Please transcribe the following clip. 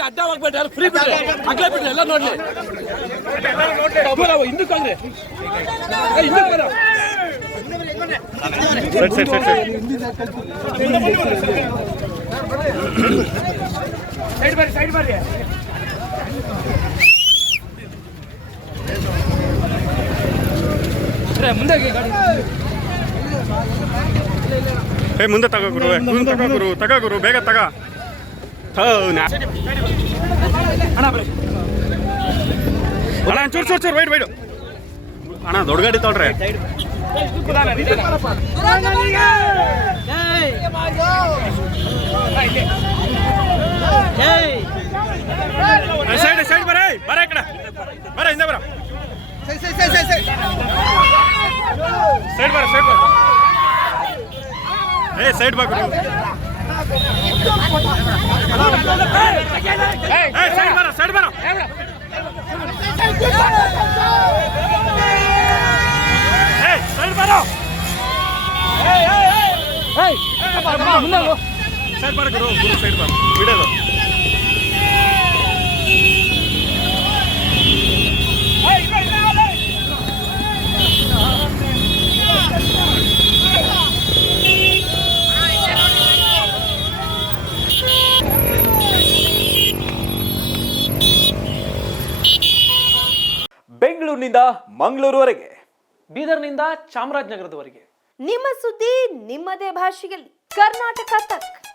ಅಡ್ಡ ಹೋಗ್ಬೇಡ ಫ್ರೀ ಬಿಡ್ರಿ ಅಗ್ಲೇ ಬಿಡ್ರಿ ಎಲ್ಲ ನೋಡ್ಲಿ ಹಿಂದಕ್ಕೆ ಹೋಗ್ರಿ ಸೈಡ್ ಬರ್ರಿ ಮುಂದೆ ಮುಂದೆ ತಗೋ ಗುರು ಬೇಗ ತಗ ಅಣ್ಣ ಚೂರು ವೈಡ್ ಅಣ್ಣ ದೊಡ್ಡ ಗಾಡಿ ತೊಳ್ರಿ ಸೈಡ್ ಬರ ಈ ಕಡೆ ಬರ ಹಿಂದೆ ಬರ ಸೈಡ್ ಬರ ಸೈಡ್ ಬಾ ಗುರು ಸೈಡ್ ಬರ ಗುರು ಸೈಡ್ ಬರ ಬಿಡೋದು ಬೆಂಗಳೂರಿನಿಂದ ಮಂಗಳೂರುವರೆಗೆ, ಬೀದರ್ನಿಂದ ಚಾಮರಾಜನಗರದವರೆಗೆ ನಿಮ್ಮ ಸುದ್ದಿ ನಿಮ್ಮದೇ ಭಾಷೆಯಲ್ಲಿ ಕರ್ನಾಟಕ ತಕ್.